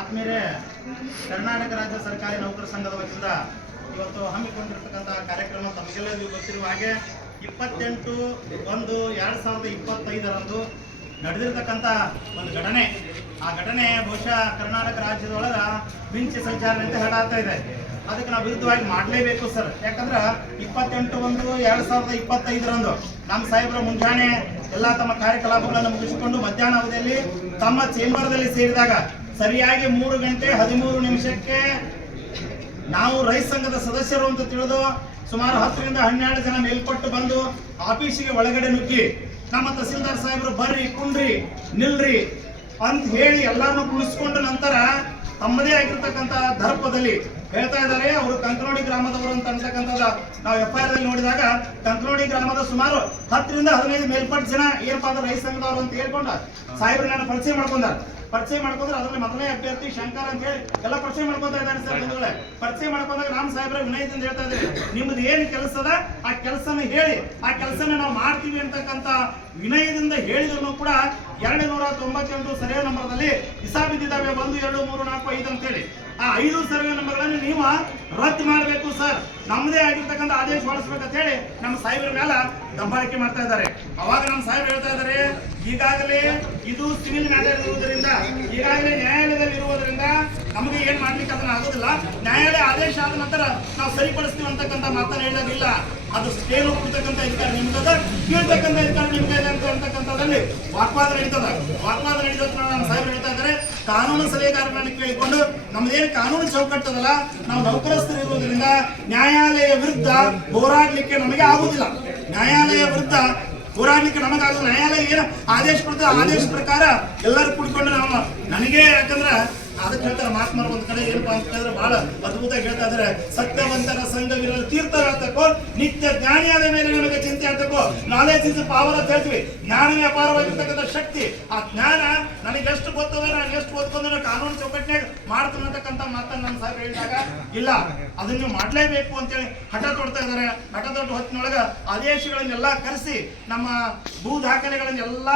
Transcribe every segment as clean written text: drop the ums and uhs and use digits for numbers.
ಆತ್ಮೀಯರೇ, ಕರ್ನಾಟಕ ರಾಜ್ಯ ಸರ್ಕಾರಿ ನೌಕರ ಸಂಘದ ವತಿಯಿಂದ ಇವತ್ತು ಹಮ್ಮಿಕೊಂಡಿರ್ತಕ್ಕಂತಹ ಕಾರ್ಯಕ್ರಮ ತಮಗೆಲ್ಲರಿಗೂ ಗೊತ್ತಿರುವ ಹಾಗೆ 28/1/2025 ನಡೆದಿರ್ತಕ್ಕಂಥ ಒಂದು ಘಟನೆ. ಆ ಘಟನೆ ಬಹುಶಃ ಕರ್ನಾಟಕ ರಾಜ್ಯದೊಳಗ ಮಿಂಚಿ ಸಂಚಾರ ಅಂತ ಹೇಳಾಗ್ತಾ ಇದೆ. ಅದಕ್ಕೆ ನಾವು ವಿರುದ್ಧವಾಗಿ ಮಾಡಲೇಬೇಕು ಸರ್. ಯಾಕಂದ್ರೆ 28/1/2025 ನಮ್ಮ ಸಾಹೇಬರ ಮುಂಜಾನೆ ಎಲ್ಲ ತಮ್ಮ ಕಾರ್ಯಕಲಾಪಗಳನ್ನು ಮುಗಿಸಿಕೊಂಡು ಮಧ್ಯಾಹ್ನ ಅವಧಿಯಲ್ಲಿ ತಮ್ಮ ಚೇಂಬರ್ದಲ್ಲಿ ಸೇರಿದಾಗ ಸರಿಯಾಗಿ 3:13 ನಾವು ರೈತ ಸಂಘದ ಸದಸ್ಯರು ಅಂತ ತಿಳಿದು ಸುಮಾರು 10 ರಿಂದ 12 ಜನ ಮೇಲ್ಪಟ್ಟು ಬಂದು ಆಫೀಸಿಗೆ ಒಳಗಡೆ ನುಗ್ಗಿ ನಮ್ಮ ತಹಸೀಲ್ದಾರ್ ಸಾಹೇಬರು ಬರ್ರಿ ಕುಂಡ್ರಿ ನಿಲ್ರಿ ಅಂತ ಹೇಳಿ ಎಲ್ಲಾರನ್ನು ಕುಳಿಸ್ಕೊಂಡ ನಂತರ ತಮ್ಮದೇ ಆಗಿರ್ತಕ್ಕಂಥ ದರ್ಪದಲ್ಲಿ ಹೇಳ್ತಾ ಇದ್ದಾರೆ ಅವರು ಕಂಕನೋಡಿ ಗ್ರಾಮದವರು ಅಂತ ಅಂತಕ್ಕಂಥದ್ದು ನಾವು FIR ದಲ್ಲಿ ನೋಡಿದಾಗ ಕಂಕನೋಡಿ ಗ್ರಾಮದ ಸುಮಾರು 10 ರಿಂದ 15 ಮೇಲ್ಪಟ್ಟು ಜನ ಏನಪ್ಪಾ ಅಂದ್ರೆ ರೈತ ಸಂಘದವರು ಅಂತ ಹೇಳ್ಕೊಂಡ ಸಾಹೇಬ್ರನ್ನ ಪರಿಚಯ ಮಾಡ್ಕೊಂಡ್ರೆ ಅದರಲ್ಲಿ ಮೊದಲನೇ ಅಭ್ಯರ್ಥಿ ಶಂಕರ್ ಅಂತ ಹೇಳಿ ಎಲ್ಲ ಪರಿಚಯ ಮಾಡ್ಕೊತಾ ಇದ್ದಾರೆ ಸರ್. ಬಂಧುಗಳೇ, ಪರಿಚಯ ಮಾಡ್ಕೊಂಡಾಗ ನಮ್ಮ ಸಾಹೇಬ್ರ ವಿನಯದಿಂದ ಹೇಳ್ತಾ ಇದ್ದಾರೆ, ನಿಮ್ದು ಏನ್ ಕೆಲಸ ಅದ ಆ ಕೆಲಸನ ಹೇಳಿ, ಆ ಕೆಲಸನ ನಾವು ಮಾಡ್ತೀವಿ ಅಂತಕ್ಕಂಥ ವಿನಯದಿಂದ ಹೇಳಿದ್ರು ಕೂಡ 298 ಸರ್ವೆ ನಂಬರ್ದಲ್ಲಿ ಹಿಸಾಬ್ ಬಿದ್ದಿದ್ದಾವೆ 1 2 3 4 5 ಅಂತ ಹೇಳಿ ಆ 5 ಸರ್ವೆ ನಂಬರ್ಗಳನ್ನು ನೀವು ರದ್ದು ಮಾಡಬೇಕು ಸರ್, ನಮ್ಮದೇ ಆಗಿರ್ತಕ್ಕಂಥ ಆದೇಶ ಹೊರಡಿಸ್ಬೇಕಂತ ಹೇಳಿ ನಮ್ಮ ಸಾಹೇಬರ ಮೇಲೆ ದಬ್ಬಾಳಿಕೆ ಮಾಡ್ತಾ ಇದ್ದಾರೆ. ಅವಾಗ ನಮ್ಮ ಸಾಹೇಬ್ ಹೇಳ್ತಾ ಇದ್ದಾರೆ, ಈಗಾಗಲೇ ಇದು ಸಿವಿಲ್ ಮ್ಯಾಟರ್ ಇರುವುದರಿಂದ, ಈಗಾಗಲೇ ನ್ಯಾಯಾಲಯದಲ್ಲಿ ಇರುವುದರಿಂದ ನಮಗೆ ಏನ್ ಮಾಡ್ಲಿಕ್ಕೆ ಅದನ್ನ ಆಗೋದಿಲ್ಲ. ನ್ಯಾಯಾಲಯ ಆದೇಶ ಆದ ನಂತರ ನಾವು ಸರಿಪಡಿಸ್ತೀವಿ ಅಂತಕ್ಕಂಥ ಮಾತನ್ನ ಹೇಳೋದಿಲ್ಲ. ಅದು ಸ್ಟೇಲ್ ಕೊಡ್ತಕ್ಕಂಥ ಅಧಿಕಾರ ನಿಮ್ಗದ, ಕೇಳ್ತಕ್ಕಂಥ ಅಧಿಕಾರ ನಿಮ್ಗೆ ಇದೆ ಅಂತಕ್ಕಂಥದ್ದಲ್ಲಿ ವಾಗ್ವಾದ ನಡೀತದ ನಮ್ಮ ಸಾಹೇಬ್ ಹೇಳ್ತಾ ಇದ್ದಾರೆ. ಕಾನೂನು ಸಲಹೆಗಾರರನ್ನು ಕೇಳಿಕೊಂಡು ನಮ್ದೇನು ಕಾನೂನು ಚೌಕಟ್ಟದಲ್ಲ, ನಾವು ನೌಕರಸ್ಥರು ಇರುವುದರಿಂದ ನ್ಯಾಯಾಲಯ ವಿರುದ್ಧ ಹೋರಾಡ್ಲಿಕ್ಕೆ ನಮಗೆ ಆಗುದಿಲ್ಲ. ನ್ಯಾಯಾಲಯ ವಿರುದ್ಧ ಹೋರಾಡ್ಲಿಕ್ಕೆ ನಮಗಾಗುದಿಲ್ಲ. ನ್ಯಾಯಾಲಯ ಏನು ಆದೇಶ ಕೊಡ್ತದೆ ಆದೇಶ ಪ್ರಕಾರ ಎಲ್ಲರೂ ಕುಡ್ಕೊಂಡು ನಾವು ನನಗೆ ಯಾಕಂದ್ರೆ ಅದಕ್ಕೆ ಹೇಳ್ತಾರೆ ಮಹಾತ್ಮರು ಒಂದ್ ಕಡೆ ಏನಪ್ಪಾ ಅಂತ ಹೇಳಿದ್ರೆ ಬಹಳ ಅದ್ಭುತ ಹೇಳ್ತಾ ಇದಾರೆ, ಸತ್ಯವಂತರ ಸಂಘವಿರಲು ತೀರ್ಥ ಹೇಳ್ತಕ್ಕೋ, ನಿತ್ಯ ಜ್ಞಾನಿಯಾದ ಮೇಲೆ ನಮಗೆ ಚಿಂತೆ ಹೇಳ್ತಕ್ಕೋ, ನಾಲೆಜ್ ಇಸ್ ಪವರ್ ಅಂತ ಹೇಳ್ತೀವಿ. ಜ್ಞಾನವೇ ಅಪಾರವಾಗಿರ್ತಕ್ಕಂಥ ಶಕ್ತಿ. ಆ ಜ್ಞಾನ ನನಗೆ ಎಷ್ಟು ಗೊತ್ತದ, ನಾನು ಎಷ್ಟು ಓದ್ಕೊಂಡು ಕಾನೂನು ಚೌಕಟ್ಟಿನಾಗ ಮಾಡ್ತೀನಿ ಅಂತಕ್ಕಂಥ ಮಾತನ್ನು ನಮ್ಮ ಸಾಹೇಬ್ ಹೇಳಿದಾಗ ಇಲ್ಲ ಅದನ್ನ ನೀವು ಮಾಡ್ಲೇಬೇಕು ಅಂತೇಳಿ ಹಠ ತೊಡ್ತಾ ಇದಾರೆ. ಹಠ ತೊಟ್ಟ ಹೊತ್ತಿನೊಳಗ ಆದೇಶಗಳನ್ನೆಲ್ಲ ಕರೆಸಿ ನಮ್ಮ ಭೂ ದಾಖಲೆಗಳನ್ನೆಲ್ಲ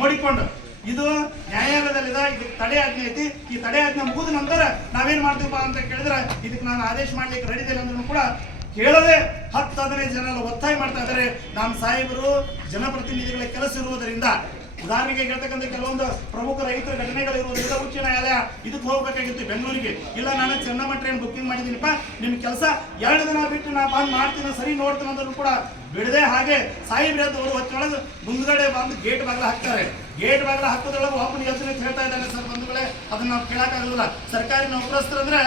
ನೋಡಿಕೊಂಡು ಇದು ನ್ಯಾಯಾಲಯದಲ್ಲಿದೆ, ಇದಕ್ಕೆ ತಡೆ ಆಜ್ಞೆ ಐತಿ, ಈ ತಡೆ ಆಜ್ಞೆ ಮುಗಿದ ನಂತರ ನಾವೇನ್ ಮಾಡ್ತೀವಪ್ಪ ಅಂತ ಕೇಳಿದ್ರೆ ಇದಕ್ಕೆ ನಾನು ಆದೇಶ ಮಾಡ್ಲಿಕ್ಕೆ ರೆಡಿ ಇಲ್ಲ ಅಂದ್ರೂ ಕೂಡ ಕೇಳದೆ 10-15 ಜನ ಒತ್ತಾಯ ಮಾಡ್ತಾ ಇದ್ದಾರೆ. ನಮ್ಮ ಸಾಹೇಬರು ಜನಪ್ರತಿನಿಧಿಗಳ ಕೆಲಸ ಇರುವುದರಿಂದ, ಉದಾಹರಣೆಗೆ ಹೇಳ್ತಕ್ಕಂಥ ಕೆಲವೊಂದು ಪ್ರಮುಖ ರೈತರ ಘಟನೆಗಳು ಇರುವುದರಿಂದ ಉಚ್ಚ ನ್ಯಾಯಾಲಯ ಇದಕ್ಕೆ ಹೋಗ್ಬೇಕಾಗಿತ್ತು ಬೆಂಗಳೂರಿಗೆ. ಇಲ್ಲ ನಾನು ಚೆನ್ನಮ್ಮ ಟ್ರೈನ್ ಬುಕ್ಕಿಂಗ್ ಮಾಡಿದ್ದೀನಿಪ್ಪ, ನಿಮ್ ಕೆಲಸ 2 ದಿನ ಬಿಟ್ಟು ನಾ ಬಂದ್ ಮಾಡ್ತೀನಿ, ಸರಿ ನೋಡ್ತೀನಿ ಅಂದ್ರೂ ಕೂಡ ಬಿಡದೆ ಹಾಗೆ ಸಾಹೇಬ್ರದವರು ಹೊತ್ತೊಳಗೆ ಮುಂದ್ಗಡೆ ಬಂದು ಗೇಟ್ ಬಾಗಿಲ ಹಾಕ್ತಾರೆ. ಗೇಟ್ ಬಾಗಿಲ ಹಾಕೋದ್ರೊಳಗೆ ಒಬ್ಬನ ಯೋಚನೆ ಹೇಳ್ತಾ ಇದ್ದಾನೆ ಸರ್ ಬಂಧುಗಳೇ, ಅದನ್ನ ನಾವು ಕೇಳಕ್ಕಾಗಲ್ಲ. ಸರ್ಕಾರಿ ನೌಕರಸ್ಥರು ಅಂದ್ರೆ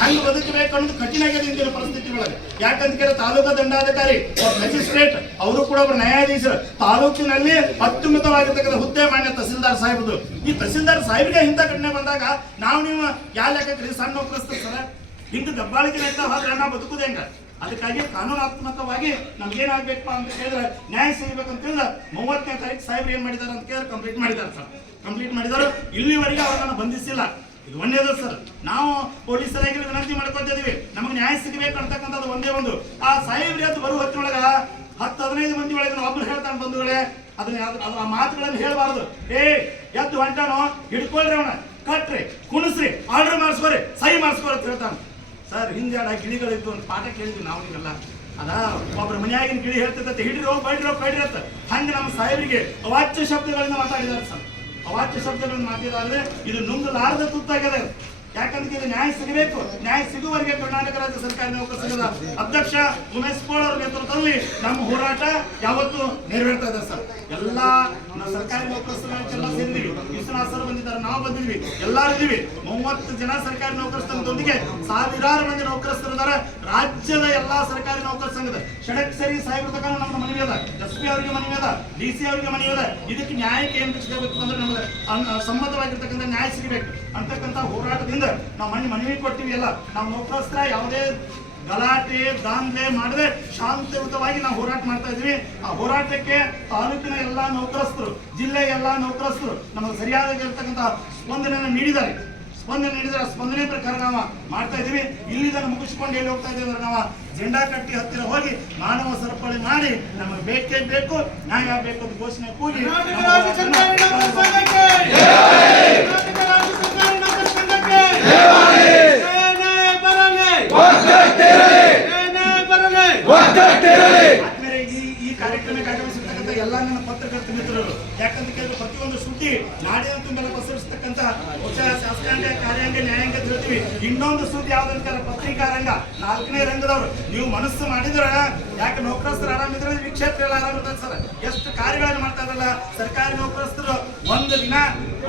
ಹಂಗೆ ಬದುಕಬೇಕು ಅನ್ನೋದು ಕಠಿಣ ಆಗಿದೆ ಇಂದಿನ ಪರಿಸ್ಥಿತಿ ಒಳಗೆ. ಯಾಕಂತ ಕೇಳಿದ್ರೆ ತಾಲೂಕಾ ದಂಡಾಧಿಕಾರಿ ಮ್ಯಾಜಿಸ್ಟ್ರೇಟ್ ಅವರು ಕೂಡ ಒಬ್ಬರು ನ್ಯಾಯಾಧೀಶರು, ತಾಲೂಕಿನಲ್ಲಿ ಅತ್ಯುನ್ನತವಾಗಿರ್ತಕ್ಕಂಥ ಹುದ್ದೆ ಮಾನ್ಯ ತಹಸೀಲ್ದಾರ್ ಸಾಹೇಬರು. ಈ ತಹಸೀಲ್ದಾರ್ ಸಾಹೇಬ್ರಿಗೆ ಇಂಥ ಘಟನೆ ಬಂದಾಗ ನಾವು ನೀವು ಯಾವ ಲೆಕ್ಕಕ್ರಿ ಸಣ್ಣ ನೌಕರಸ್ಥರು ಸರ್ ಹಿಂಗೆ ದಬ್ಬಾಳಿಕೆ ನಡೀತಾ ಹೋದ್ರೆ ನಾವು ಬದುಕುದು ಹೆಂಗ? ಅದಕ್ಕಾಗಿ ಕಾನೂನಾತ್ಮಕವಾಗಿ ನಮ್ಗೇನಾಗ್ಬೇಕಪ್ಪ ಅಂತ ಕೇಳಿದ್ರೆ ನ್ಯಾಯ ಸಿಗಬೇಕಂತ ಹೇಳಿದ್ರೆ 30ನೇ ತಾರೀಕು ಸಾಹೇಬ್ರು ಏನ್ ಮಾಡಿದಾರೆ ಅಂತ ಕೇಳಿದ್ರೆ ಕಂಪ್ಲೀಟ್ ಮಾಡಿದ್ದಾರೆ ಸರ್. ಕಂಪ್ಲೀಟ್ ಮಾಡಿದಾರೆ. ಇಲ್ಲಿವರೆಗೆ ಅವರನ್ನು ಬಂಧಿಸಿಲ್ಲ. ಇದು ಒಂದೇದು ಸರ್. ನಾವು ಪೊಲೀಸರಾಗಿ ವಿನಂತಿ ಮಾಡ್ಕೊತಾ ಇದೀವಿ, ನಮಗೆ ನ್ಯಾಯ ಸಿಗಬೇಕು ಅಂತಕ್ಕಂಥದ್ದು ಒಂದೇ ಒಂದು. ಆ ಸಾಹೇಬ್ರಿ ಅಂತ ಬರುವ ಹೊತ್ತಿನೊಳಗ 10-15 ಮಂದಿ ಒಳಗೆ ಒಬ್ರು ಹೇಳ್ತಾನೆ ಬಂಧುಗಳೇ, ಅದನ್ನ ಆ ಮಾತುಗಳನ್ನು ಹೇಳಬಾರದು. ಎದ್ದು ಹೊಂಟಾನೋ ಹಿಡ್ಕೊಳ್ರಿ, ಅವನ ಕಟ್ರಿ, ಕುಣಿಸ್ರಿ, ಆರ್ಡರ್ ಮಾಡಿಸ್ಕೋರಿ, ಸಹಿ ಮಾಡಿಸ್ಕೋರಿ ಅಂತ ಹೇಳ್ತಾನೆ ಸರ್. ಹಿಂದೆ ಗಿಳಿಗಳಿದ್ದು ಒಂದು ಪಾಠ ಕೇಳಿದ್ವಿ ನಾವು ನೀವೆಲ್ಲ. ಅದ ಒಬ್ರು ಮನೆಯಾಗಿನ ಗಿಳಿ ಹೇಳ್ತಿದ್ದ ಹಿಡಿರೋ ಬೈಡ್ರಿ ಅಂತ. ಹಂಗೆ ನಮ್ಮ ಸಾಹೇಬರಿಗೆ ಅವಾಚ್ಯ ಶಬ್ದಗಳಿಂದ ಮಾತಾಡಿದ್ದಾರೆ ಸರ್. ಅವಾಚ್ಯ ಶಬ್ದಗಳನ್ನು ಮಾತಾಡಿದ್ರೆ ಇದು ನುಂಗಲಾರದ ತುತ್ತಾಗಿದೆ. ಯಾಕಂದ್ರೆ ಇದು ನ್ಯಾಯ ಸಿಗಬೇಕು. ನ್ಯಾಯ ಸಿಗುವವರೆಗೆ ಕರ್ನಾಟಕ ರಾಜ್ಯ ಸರ್ಕಾರಿ ನೌಕರ ಸಂಘದ ಅಧ್ಯಕ್ಷ ಉಮೇಶ್ ಪೋಳ್ ಅವರ ನೇತೃತ್ವದಲ್ಲಿ ನಮ್ಮ ಹೋರಾಟ ಯಾವತ್ತು ನೆರವೇರ್ತಾ ಇದೆ ಸರ್. ಎಲ್ಲ ನಾವು ಸರ್ಕಾರಿ ನೌಕರ ಸಂಘಕ್ಕೆಲ್ಲ ಸೇರಿದ್ವಿ. ವಿಶ್ವನಾಥ್ ಸರ್ ಬಂದಿದ್ದಾರೆ, ನಾವು ಬಂದಿದ್ವಿ, ಎಲ್ಲರೂ ಇದೀವಿ. 30 ಜನ ಸರ್ಕಾರಿ ನೌಕರ ಸಂಘದೊಂದಿಗೆ ಸಾವಿರಾರು ಮಂದಿ ನೌಕರಸ್ಥರಿದ್ದಾರೆ. ರಾಜ್ಯದ ಎಲ್ಲಾ ಸರ್ಕಾರಿ ನೌಕರ ಸಂಘದ ಷಡಕ್ಷರಿ ಸಾಹೇಬ್ರ ತಕ್ಕ ನಮ್ಮ ಮನವಿ ಅದ, SP ಅವರಿಗೆ ಮನವಿ ಅದ, DC ಅವರಿಗೆ ಮನವಿ ಅದ. ಇದಕ್ಕೆ ನ್ಯಾಯಕ್ಕೆ ಏನ್ ಸಿಗಬೇಕು ಅಂದ್ರೆ ನಮಗೆ ಸಮ್ಮತವಾಗಿರ್ತಕ್ಕಂಥ ನ್ಯಾಯ ಸಿಗಬೇಕು ಅಂತಕ್ಕಂಥ ಹೋರಾಟದಿಂದ ನಾವು ಮನವಿ ಕೊಡ್ತೀವಿ. ಎಲ್ಲ ನಾವು ನೌಕರಸ್ಥರ ಯಾವುದೇ ಗಲಾಟೆ ದಾಂಧಲೆ ಮಾಡದೆ ಶಾಂತಿಯುತವಾಗಿ ನಾವು ಹೋರಾಟ ಮಾಡ್ತಾ ಇದ್ವಿ. ಆ ಹೋರಾಟಕ್ಕೆ ತಾಲೂಕಿನ ಎಲ್ಲಾ ನೌಕರಸ್ಥರು, ಜಿಲ್ಲೆಯ ಎಲ್ಲಾ ನೌಕರಸ್ಥರು ನಮಗೆ ಸರಿಯಾಗಿರ್ತಕ್ಕಂಥ ಸ್ಪಂದನೆಯನ್ನು ನೀಡಿದ್ದಾರೆ. ಸ್ಪಂದನೆ ಪ್ರಕಾರ ನಾವು ಮಾಡ್ತಾ ಇದೀವಿ. ಇಲ್ಲಿದನ್ನು ಮುಗಿಸ್ಕೊಂಡು ಹೇಳಿ ಹೋಗ್ತಾ ಇದ್ದೀವಿ. ನಾವು ಜೆಂಡಾ ಕಟ್ಟಿ ಹತ್ತಿರ ಹೋಗಿ ಮಾನವ ಸರಪಳಿ ಮಾಡಿ ನಮಗೆ ಬೇಕೇ ಬೇಕು, ನ್ಯಾಯ ಬೇಕು ಅಂತ ಘೋಷಣೆ ಕೂಗಿ ಕಾರ್ಯಕ್ರಮಕ್ಕೆ ಆಗಮಿಸಿರ್ತಕ್ಕಂಥ ಎಲ್ಲ ನನ್ನ ಪತ್ರಕರ್ತ ಮಿತ್ರರು, ಯಾಕಂತ ಕೇಳಿದ್ರೆ ಪ್ರತಿಯೊಂದು ಸುದ್ದಿ ನಾಡಿನ ತುಂಬೆಲ್ಲ ಪಸರಿಸ್ತಕ್ಕಂಥ ಶಾಸಕಾಂಗ, ಕಾರ್ಯಾಂಗ, ನ್ಯಾಯಾಂಗ ಅಂತ ಹೇಳ್ತೀವಿ. ಇನ್ನೊಂದು ಸುದ್ದಿ ಯಾವ್ದಂತಾರೆ ಪತ್ರಿಕಾ ರಂಗ, 4ನೇ ರಂಗದವರು. ನೀವು ಮನಸ್ಸು ಮಾಡಿದ್ರ ಯಾಕೆ ನೌಕರಸ್ಥರು ಆರಾಮಿದ್ರೆ ವಿಕ್ಷೇತ್ರ ಎಲ್ಲ ಆರಾಮಿರ್ತಾರೆ ಸರ್. ಎಷ್ಟು ಕಾರ್ಯಗಳನ್ನು ಮಾಡ್ತಾ ಇದ್ರಲ್ಲ ಸರ್ಕಾರಿ ನೌಕರಸ್ಥರು. ಒಂದು ದಿನ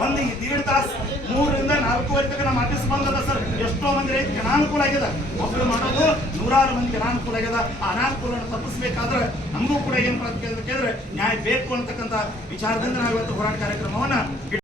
ಒಂದು 1.5 ತಾಸು 3 ರಿಂದ 4 ತನಕ ನಮ್ಮ ಆಫೀಸ್ ಬಂದದ ಸರ್. ಎಷ್ಟೋ ಮಂದಿ ರೈತರಿಗೆ ಅನಾನುಕೂಲ ಆಗ್ಯದ. ಒಬ್ಬರು ಮಾಡೋದು 100 ಮಂದಿಗೆ ಅನಾನುಕೂಲ ಆಗ್ಯದ. ಆ ಅನಾನುಕೂಲವನ್ನು ತಪ್ಪಿಸಬೇಕಾದ್ರೆ ನಮಗೂ ಕೂಡ ಏನು ಕೇಳಿದ್ರೆ ನ್ಯಾಯ ಬೇಕು ಅಂತಕ್ಕಂಥ ವಿಚಾರದಿಂದ ನಾವು ಇವತ್ತು ಹೋರಾಟ ಕಾರ್ಯಕ್ರಮವನ್ನ